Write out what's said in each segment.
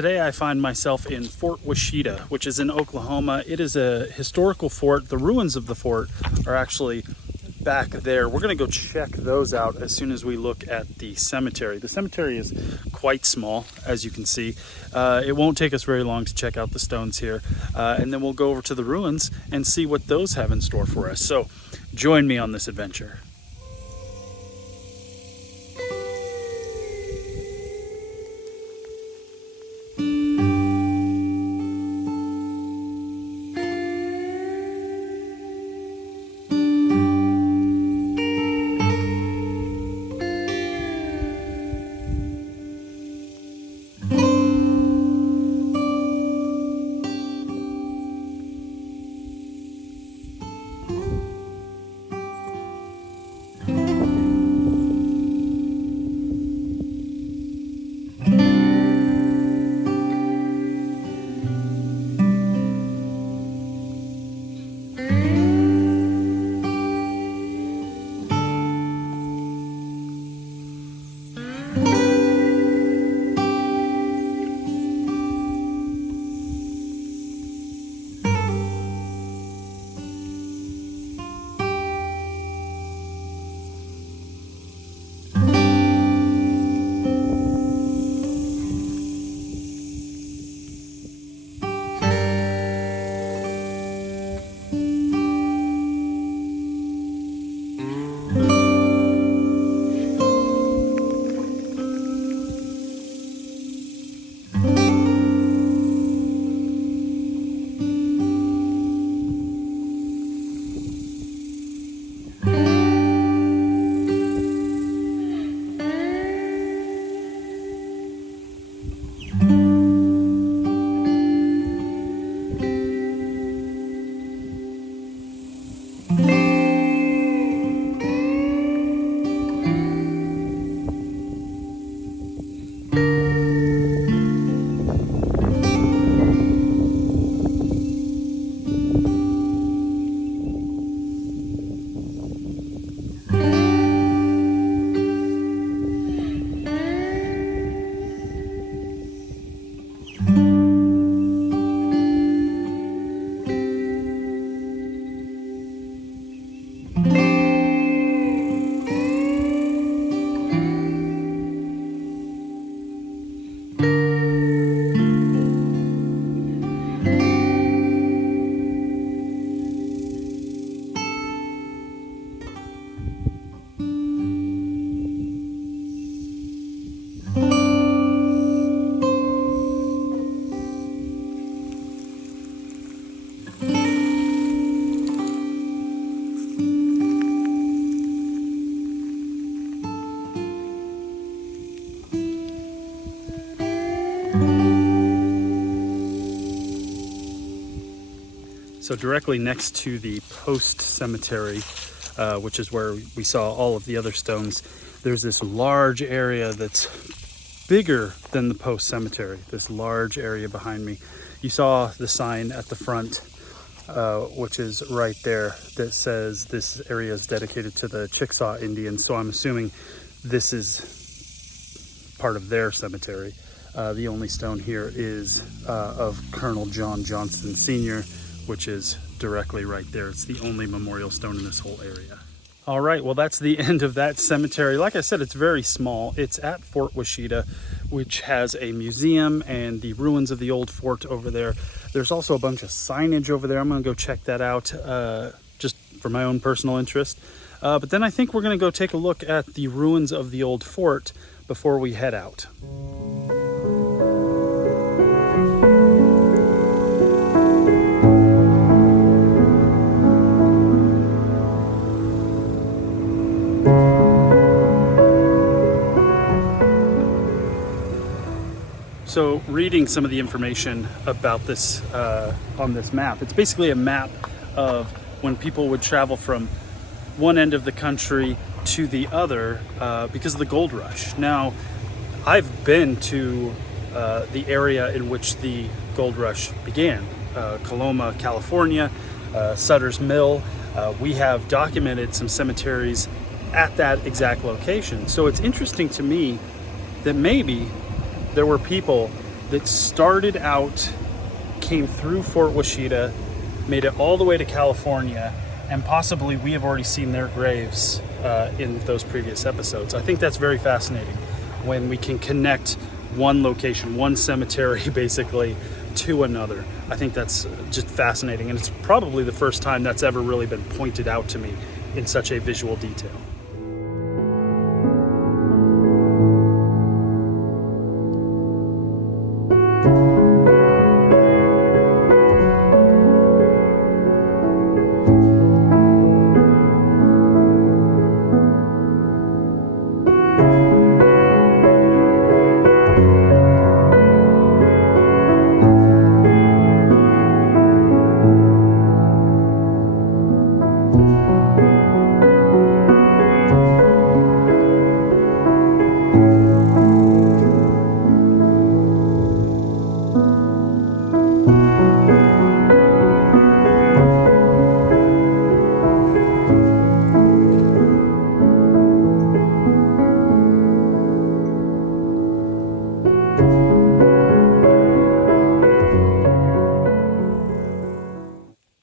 Today I find myself in Fort Washita, which is in Oklahoma. It is a historical fort. The ruins of the fort are actually back there. We're going to go check those out as soon as we look at the cemetery. The cemetery is quite small, as you can see. It won't take us very long to check out the stones here, and then we'll go over to the ruins and see what those have in store for us. So join me on this adventure. So directly next to the post cemetery, which is where we saw all of the other stones, there's this large area that's bigger than the post cemetery, this large area behind me. You saw the sign at the front, which is right there, that says this area is dedicated to the Chickasaw Indians. So I'm assuming this is part of their cemetery. The only stone here is of Colonel John Johnston Sr., which is directly right there. It's the only memorial stone in this whole area. All right, well, that's the end of that cemetery. Like I said, it's very small. It's at Fort Washita, which has a museum and the ruins of the old fort over there. There's also a bunch of signage over there. I'm gonna go check that out just for my own personal interest. But then I think we're gonna go take a look at the ruins of the old fort before we head out. So reading some of the information about this on this map, it's basically a map of when people would travel from one end of the country to the other because of the gold rush. Now, I've been to the area in which the gold rush began, Coloma, California, Sutter's Mill. We have documented some cemeteries at that exact location. So it's interesting to me that maybe there were people that started out, came through Fort Washita, made it all the way to California, and possibly we have already seen their graves in those previous episodes. I think that's very fascinating when we can connect one location, one cemetery basically, to another. I think that's just fascinating, and it's probably the first time that's ever really been pointed out to me in such a visual detail.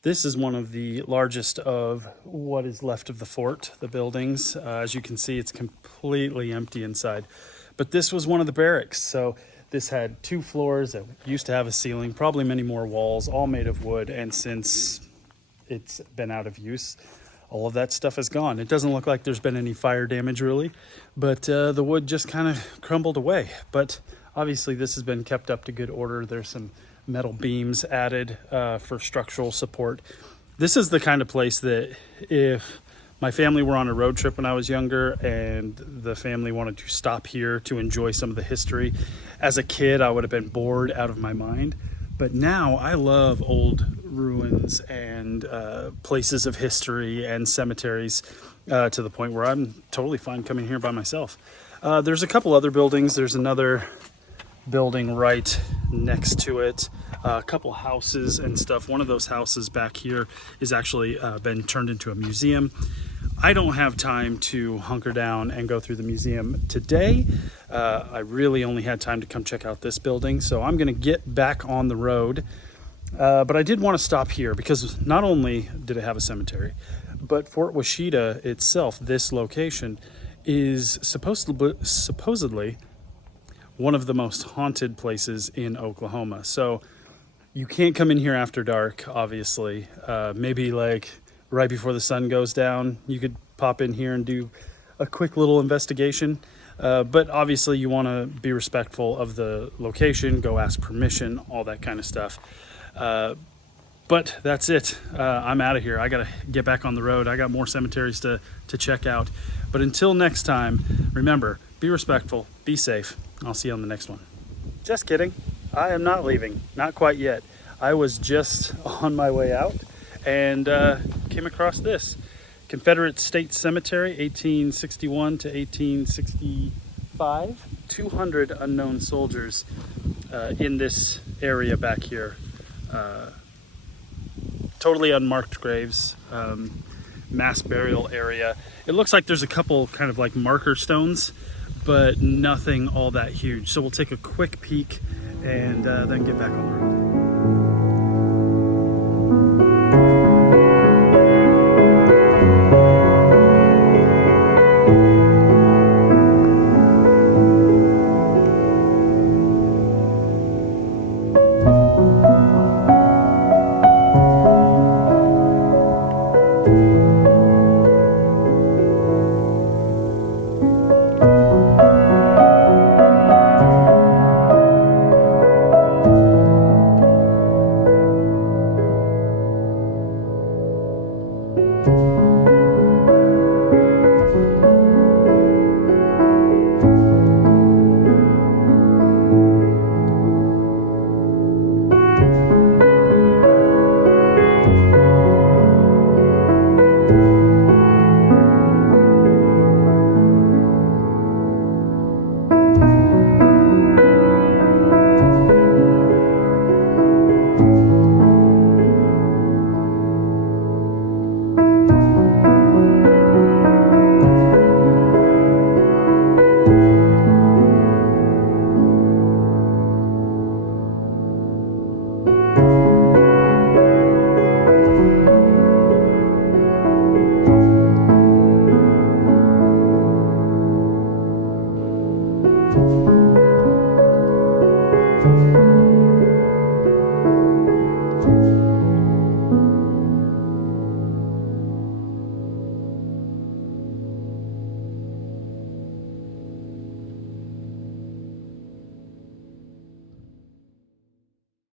This is one of the largest of what is left of the fort, the buildings. As you can see, it's completely empty inside. But this was one of the barracks. So this had 2 floors that used to have a ceiling, probably many more walls, all made of wood. And since it's been out of use, all of that stuff is gone. It doesn't look like there's been any fire damage really, but the wood just kind of crumbled away. But obviously this has been kept up to good order. There's some metal beams added for structural support. This is the kind of place that if my family were on a road trip when I was younger and the family wanted to stop here to enjoy some of the history, as a kid I would have been bored out of my mind. But now I love old ruins and places of history and cemeteries to the point where I'm totally fine coming here by myself. There's a couple other buildings. There's another building right next to it, a couple houses and stuff. One of those houses back here is actually been turned into a museum. I don't have time to hunker down and go through the museum today. I really only had time to come check out this building, so I'm going to get back on the road. But I did want to stop here because not only did it have a cemetery, but Fort Washita itself, this location, is supposedly one of the most haunted places in Oklahoma. So you can't come in here after dark, obviously. Maybe like right before the sun goes down, you could pop in here and do a quick little investigation. But obviously you want to be respectful of the location, go ask permission, all that kind of stuff. But that's it. I'm out of here. I got to get back on the road. I got more cemeteries to check out. But until next time, remember, be respectful, be safe. I'll see you on the next one. Just kidding. I am not leaving. Not quite yet. I was just on my way out and came across this. Confederate State Cemetery, 1861 to 1865. 200 unknown soldiers in this area back here. Totally unmarked graves. Mass burial area. It looks like there's a couple kind of like marker stones, but nothing all that huge. So we'll take a quick peek and then get back on the road. you.